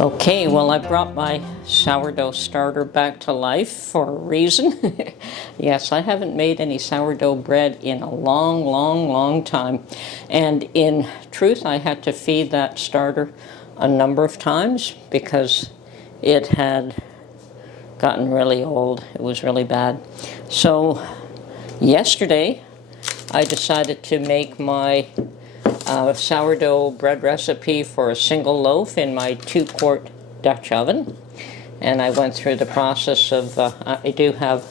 Okay, well, I brought my sourdough starter back to life for a reason. Yes, I haven't made any sourdough bread in a long time. And in truth, I had to feed that starter a number of times because it had gotten really old. It was really bad. So yesterday, I decided to make my sourdough bread recipe for a single loaf in my 2-quart Dutch oven. And I went through the process of, I do have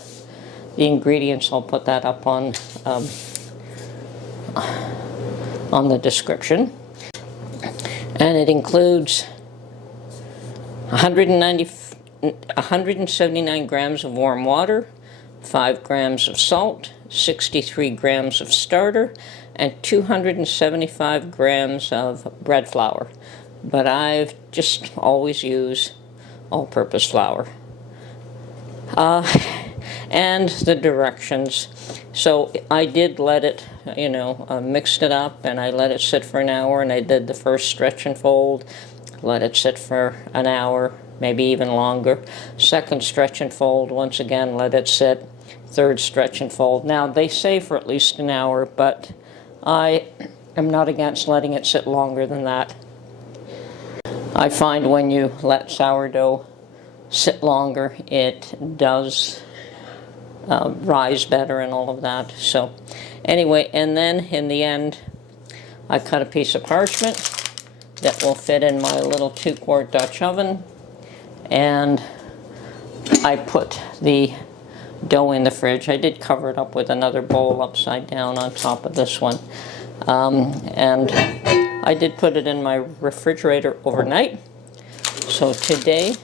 the ingredients, I'll put that up on the description. And it includes 179 grams of warm water, 5 grams of salt, 63 grams of starter, and 275 grams of bread flour. But I've just always used all-purpose flour. And the directions. So I did let it, mixed it up, and I let it sit for an hour, and I did the first stretch and fold, let it sit for an hour, maybe even longer. Second stretch and fold, once again, let it sit. Third stretch and fold. Now, they say for at least an hour, but I am not against letting it sit longer than that. I find when you let sourdough sit longer, it does rise better and all of that. So anyway, and then in the end, I cut a piece of parchment that will fit in my little 2-quart Dutch oven, and I put the dough in the fridge. I did cover it up with another bowl upside down on top of this one. And I did put it in my refrigerator overnight. So today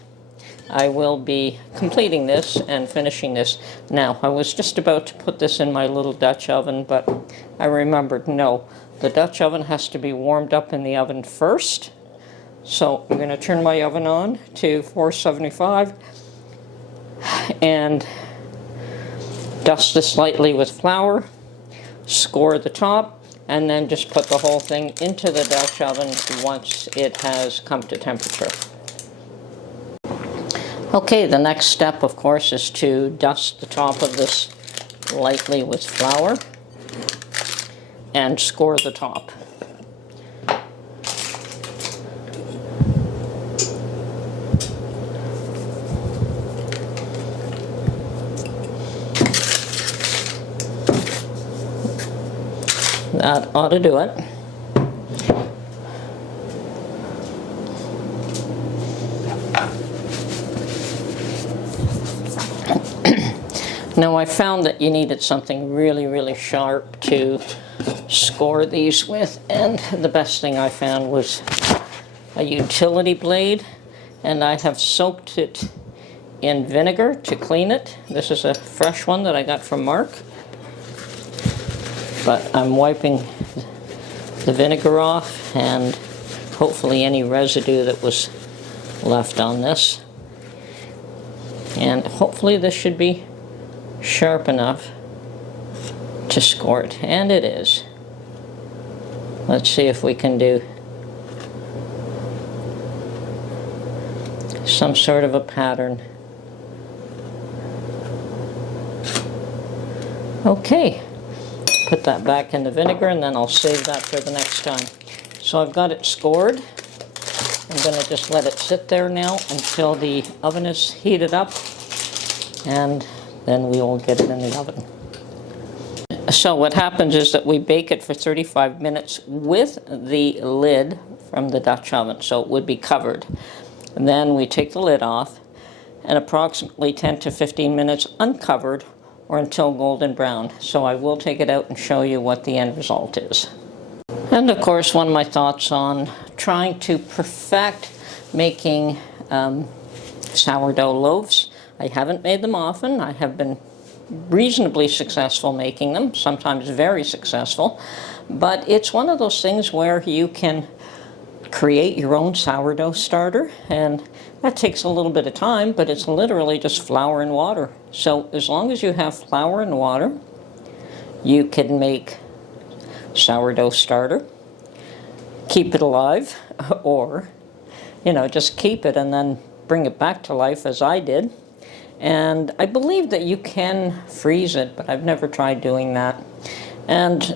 I will be completing this and finishing this. Now, I was just about to put this in my little Dutch oven, but I remembered, no, the Dutch oven has to be warmed up in the oven first. So I'm going to turn my oven on to 475 and dust this lightly with flour, score the top, and then just put the whole thing into the Dutch oven once it has come to temperature. Okay, the next step, of course, is to dust the top of this lightly with flour and score the top. That ought to do it. Now I found that you needed something really sharp to score these with, and the best thing I found was a utility blade, and I have soaked it in vinegar to clean it. This is a fresh one that I got from Mark. But I'm wiping the vinegar off and hopefully any residue that was left on this. And hopefully this should be sharp enough to score it. And it is. Let's see if we can do some sort of a pattern. Okay. Put that back in the vinegar, and then I'll save that for the next time. So I've got it scored. I'm going to just let it sit there now until the oven is heated up, and then we will get it in the oven. So what happens is that we bake it for 35 minutes with the lid from the Dutch oven, so it would be covered. And then we take the lid off, and approximately 10 to 15 minutes uncovered, or until golden brown. So I will take it out and show you what the end result is. And of course, one of my thoughts on trying to perfect making sourdough loaves. I haven't made them often. I have been reasonably successful making them, sometimes very successful. But it's one of those things where you can create your own sourdough starter, and that takes a little bit of time, but it's literally just flour and water. So as long as you have flour and water, you can make sourdough starter, keep it alive, or, you know, just keep it and then bring it back to life as I did. And I believe that you can freeze it, but I've never tried doing that. And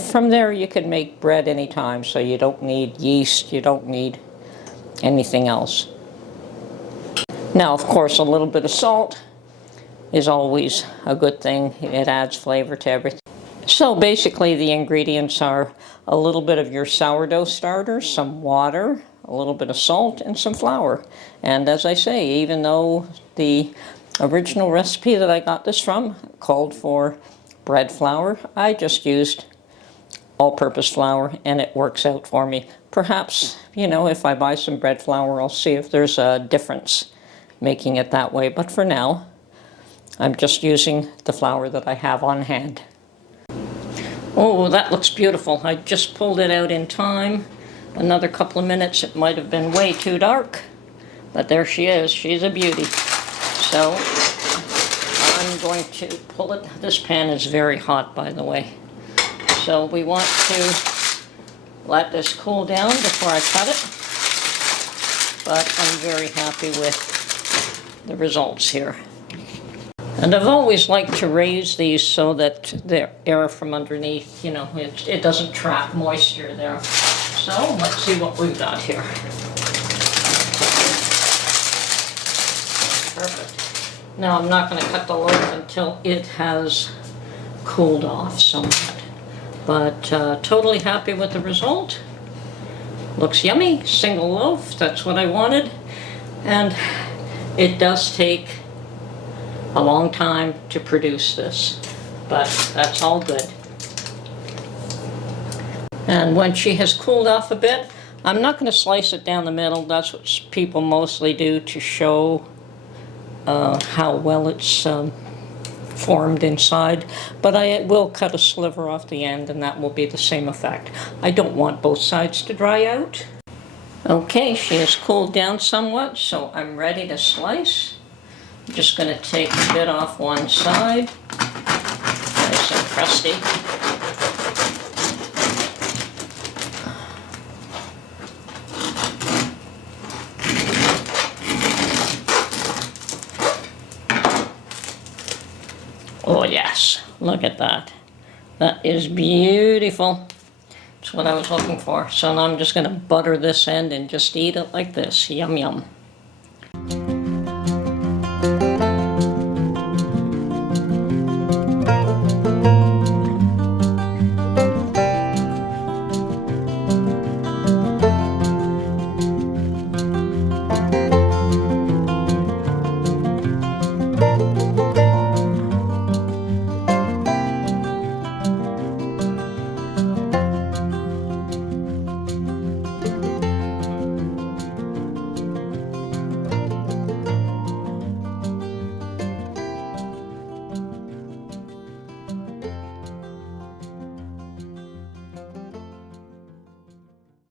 from there you can make bread anytime, so you don't need yeast, you don't need anything else. Now, of course, a little bit of salt is always a good thing. It adds flavor to everything. So basically the ingredients are a little bit of your sourdough starter, some water, a little bit of salt, and some flour. And as I say, even though the original recipe that I got this from called for bread flour, I just used all-purpose flour, and it works out for me. Perhaps, you know, if I buy some bread flour, I'll see if there's a difference making it that way. But for now, I'm just using the flour that I have on hand. Oh, that looks beautiful. I just pulled it out in time. Another couple of minutes, it might have been way too dark, but there she is. She's a beauty. So I'm going to pull it. This pan is very hot, by the way. So we want to let this cool down before I cut it. But I'm very happy with the results here. And I've always liked to raise these so that the air from underneath, you know, it doesn't trap moisture there. So let's see what we've got here. Perfect. Now I'm not going to cut the loaf until it has cooled off somewhat. But totally happy with the result. Looks yummy. Single loaf, that's what I wanted. And it does take a long time to produce this, but that's all good. And when she has cooled off a bit, I'm not going to slice it down the middle. That's what people mostly do to show how well it's formed inside. But I will cut a sliver off the end, and that will be the same effect. I don't want both sides to dry out. Okay, she has cooled down somewhat, so I'm ready to slice. I'm just going to take a bit off one side. Nice and crusty. Oh yes, look at that. That is beautiful. That's what I was looking for. So now I'm just going to butter this end and just eat it like this. Yum yum.